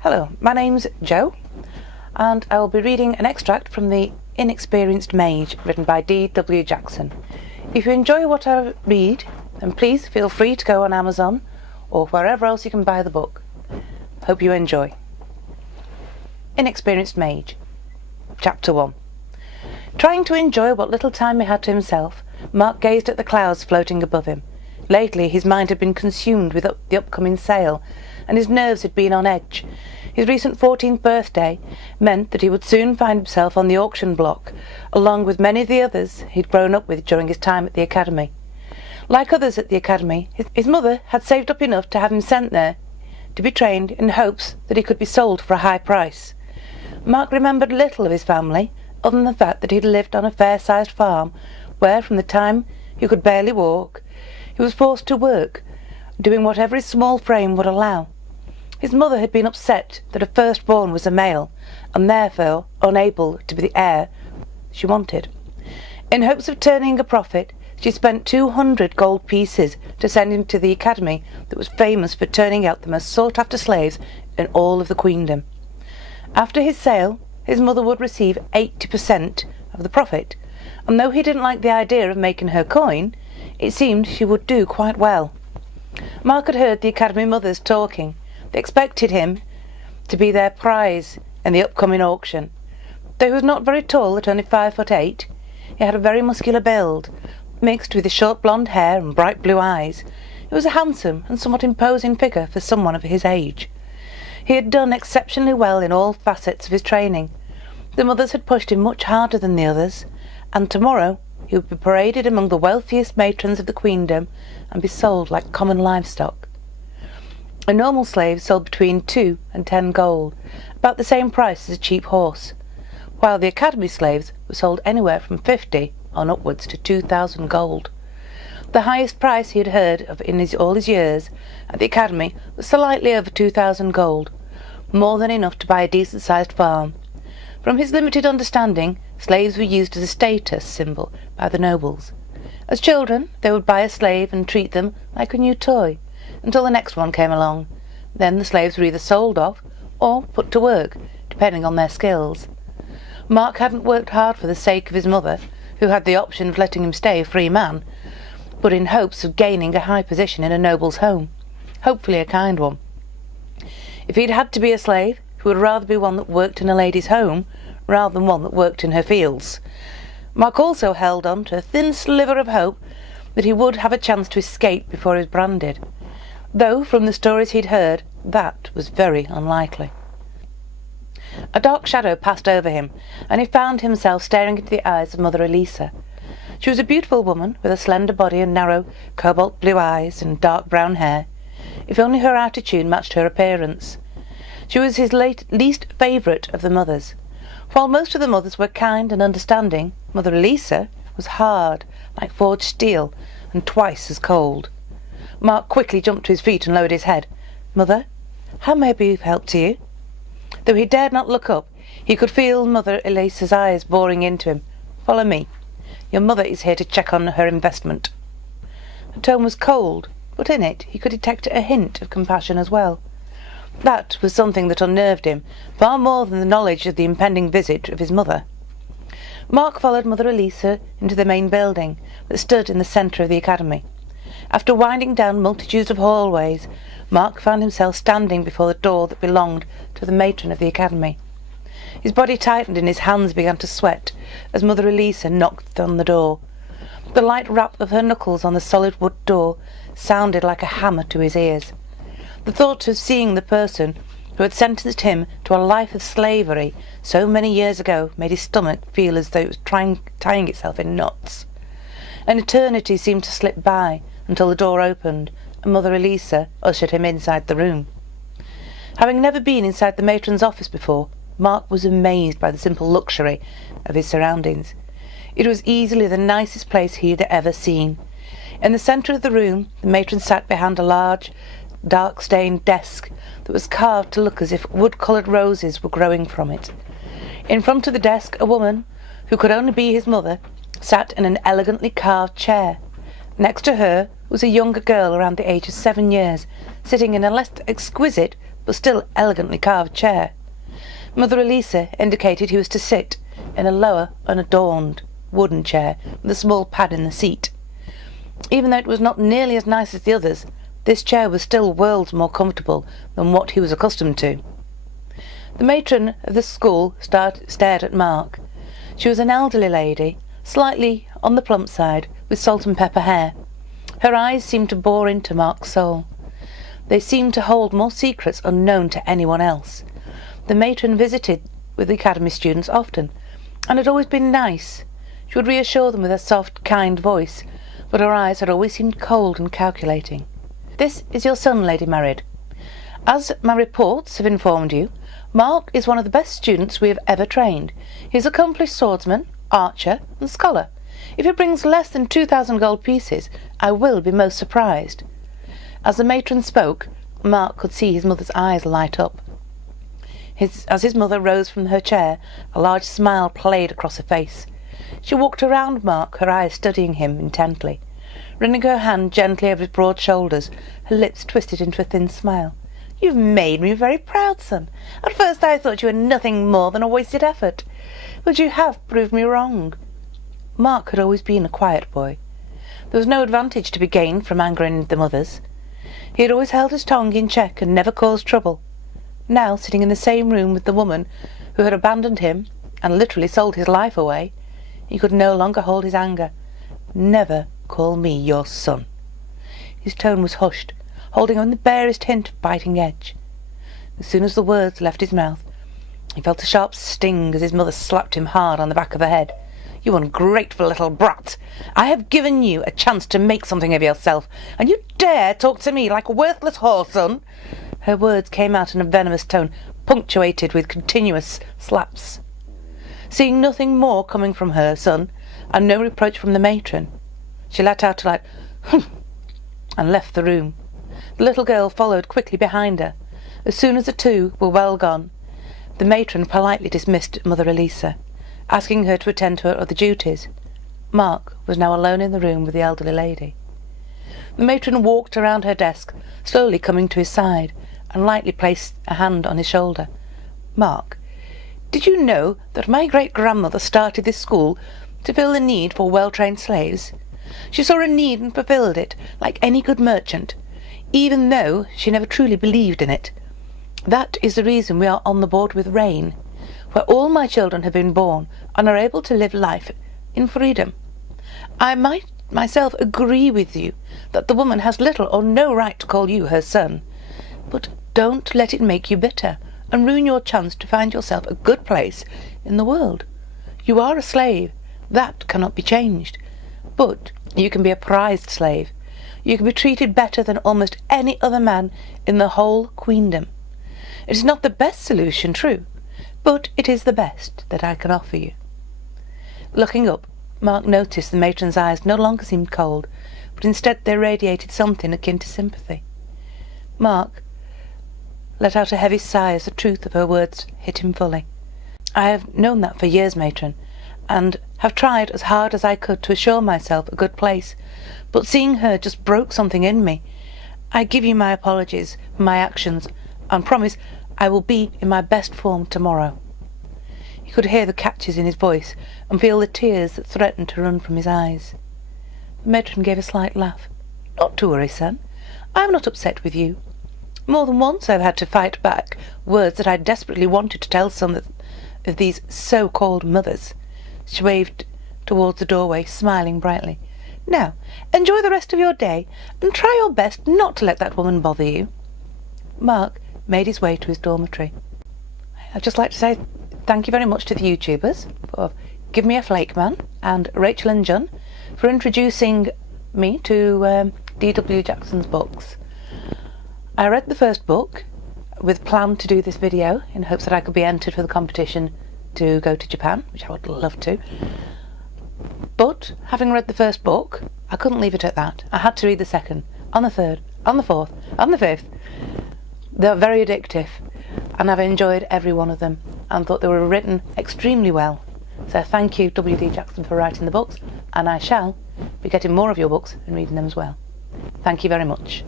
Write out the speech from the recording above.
Hello, my name's Jo, and I will be reading an extract from the Inexperienced Mage, written by D.W.Jackson. If you enjoy what I read, then please feel free to go on Amazon or wherever else you can buy the book. Hope you enjoy. Inexperienced Mage, Chapter 1. Trying to enjoy what little time he had to himself, Mark gazed at the clouds floating above him. Lately his mind had been consumed with the upcoming sale, and his nerves had been on edge. His recent 14th birthday meant that he would soon find himself on the auction block, along with many of the others he'd grown up with during his time at the academy. Like others at the academy, his mother had saved up enough to have him sent there to be trained in hopes that he could be sold for a high price. Mark remembered little of his family, other than the fact that he'd lived on a fair-sized farm, where from the time he could barely walk, he was forced to work, doing whatever his small frame would allow. His mother had been upset that her firstborn was a male, and therefore unable to be the heir she wanted. In hopes of turning a profit, she spent 200 gold pieces to send him to the academy that was famous for turning out the most sought-after slaves in all of the queendom. After his sale, his mother would receive 80% of the profit, and though he didn't like the idea of making her coin, it seemed she would do quite well. Mark had heard the academy mothers talking. They expected him to be their prize in the upcoming auction. Though he was not very tall, at only 5'8", he had a very muscular build, mixed with his short blonde hair and bright blue eyes. He was a handsome and somewhat imposing figure for someone of his age. He had done exceptionally well in all facets of his training. The mothers had pushed him much harder than the others, and tomorrow he would be paraded among the wealthiest matrons of the queendom and be sold like common livestock. A normal slave sold between 2 and 10 gold, about the same price as a cheap horse, while the academy slaves were sold anywhere from 50 on upwards to 2,000 gold. The highest price he had heard of in all his years at the academy was slightly over 2,000 gold, more than enough to buy a decent-sized farm. From his limited understanding, slaves were used as a status symbol by the nobles. As children, they would buy a slave and treat them like a new toy, until the next one came along. Then the slaves were either sold off or put to work, depending on their skills. Mark hadn't worked hard for the sake of his mother, who had the option of letting him stay a free man, but in hopes of gaining a high position in a noble's home, hopefully a kind one. If he'd had to be a slave, he would rather be one that worked in a lady's home rather than one that worked in her fields. Mark also held on to a thin sliver of hope that he would have a chance to escape before he was branded, though from the stories he'd heard that was very unlikely. A dark shadow passed over him, and he found himself staring into the eyes of Mother Elisa. She was a beautiful woman with a slender body and narrow cobalt blue eyes and dark brown hair. If only her attitude matched her appearance. She was his least favourite of the mothers. While most of the mothers were kind and understanding, Mother Elisa was hard, like forged steel, and twice as cold. Mark quickly jumped to his feet and lowered his head. "Mother, how may I be of help to you?" Though he dared not look up, he could feel Mother Elisa's eyes boring into him. "Follow me. Your mother is here to check on her investment." Her tone was cold, but in it he could detect a hint of compassion as well. That was something that unnerved him, far more than the knowledge of the impending visit of his mother. Mark followed Mother Elisa into the main building that stood in the centre of the academy. After winding down multitudes of hallways, Mark found himself standing before the door that belonged to the matron of the academy. His body tightened and his hands began to sweat as Mother Elisa knocked on the door. The light rap of her knuckles on the solid wood door sounded like a hammer to his ears. The thought of seeing the person who had sentenced him to a life of slavery so many years ago made his stomach feel as though it was tying itself in knots. An eternity seemed to slip by until the door opened and Mother Elisa ushered him inside the room. Having never been inside the matron's office before, Mark was amazed by the simple luxury of his surroundings. It was easily the nicest place he had ever seen. In the centre of the room, the matron sat behind a large, dark-stained desk that was carved to look as if wood-coloured roses were growing from it. In front of the desk, a woman, who could only be his mother, sat in an elegantly carved chair. Next to her was a younger girl around the age of 7 years, sitting in a less exquisite but still elegantly carved chair. Mother Elisa indicated he was to sit in a lower, unadorned wooden chair with a small pad in the seat. Even though it was not nearly as nice as the others, this chair was still worlds more comfortable than what he was accustomed to. The matron of the school stared at Mark. She was an elderly lady, slightly on the plump side, with salt and pepper hair. Her eyes seemed to bore into Mark's soul. They seemed to hold more secrets unknown to anyone else. The matron visited with the academy students often, and had always been nice. She would reassure them with her soft, kind voice, but her eyes had always seemed cold and calculating. "This is your son, Lady Married. As my reports have informed you, Mark is one of the best students we have ever trained. He is an accomplished swordsman, archer, and scholar. If he brings less than 2,000 gold pieces, I will be most surprised." As the matron spoke, Mark could see his mother's eyes light up. As his mother rose from her chair, a large smile played across her face. She walked around Mark, her eyes studying him intently. Running her hand gently over his broad shoulders, her lips twisted into a thin smile. "You've made me very proud, son. At first I thought you were nothing more than a wasted effort, but you have proved me wrong." Mark had always been a quiet boy. There was no advantage to be gained from angering the mothers. He had always held his tongue in check and never caused trouble. Now, sitting in the same room with the woman who had abandoned him and literally sold his life away, he could no longer hold his anger. "Never call me your son." His tone was hushed, holding on the barest hint of biting edge. As soon as the words left his mouth, he felt a sharp sting as his mother slapped him hard on the back of the head. "You ungrateful little brat! I have given you a chance to make something of yourself, and you dare talk to me like a worthless whore, son!" Her words came out in a venomous tone, punctuated with continuous slaps. Seeing nothing more coming from her son, and no reproach from the matron, she let out a light "Humph!" and left the room. The little girl followed quickly behind her. As soon as the two were well gone, the matron politely dismissed Mother Elisa, asking her to attend to her other duties. Mark was now alone in the room with the elderly lady. The matron walked around her desk, slowly coming to his side, and lightly placed a hand on his shoulder. "Mark, did you know that my great-grandmother started this school to fill the need for well-trained slaves? She saw a need and fulfilled it, like any good merchant, even though she never truly believed in it. That is the reason we are on the board with Rain, where all my children have been born and are able to live life in freedom. I might myself agree with you that the woman has little or no right to call you her son, but don't let it make you bitter and ruin your chance to find yourself a good place in the world. You are a slave. That cannot be changed. But you can be a prized slave. You can be treated better than almost any other man in the whole queendom. It is not the best solution, true, but it is the best that I can offer you." Looking up, Mark noticed the matron's eyes no longer seemed cold, but instead they radiated something akin to sympathy. Mark let out a heavy sigh as the truth of her words hit him fully. "I have known that for years, matron, and have tried as hard as I could to assure myself a good place, but seeing her just broke something in me. I give you my apologies for my actions, and promise I will be in my best form tomorrow." He could hear the catches in his voice and feel the tears that threatened to run from his eyes. The matron gave a slight laugh. "Not to worry, son. I am not upset with you. More than once I have had to fight back words that I desperately wanted to tell some of these so-called mothers." She waved towards the doorway, smiling brightly. "Now, enjoy the rest of your day, and try your best not to let that woman bother you." Mark made his way to his dormitory. I'd just like to say thank you very much to the YouTubers, for Gimmeaflakeman and Rachel and John, for introducing me to D.W.Jackson's books. I read the first book with plan to do this video in hopes that I could be entered for the competition to go to Japan, which I would love to. But having read the first book, I couldn't leave it at that. I had to read the second, and the third, and the fourth, and the fifth. They're very addictive, and I've enjoyed every one of them and thought they were written extremely well. So thank you, D.W.Jackson, for writing the books, and I shall be getting more of your books and reading them as well. Thank you very much.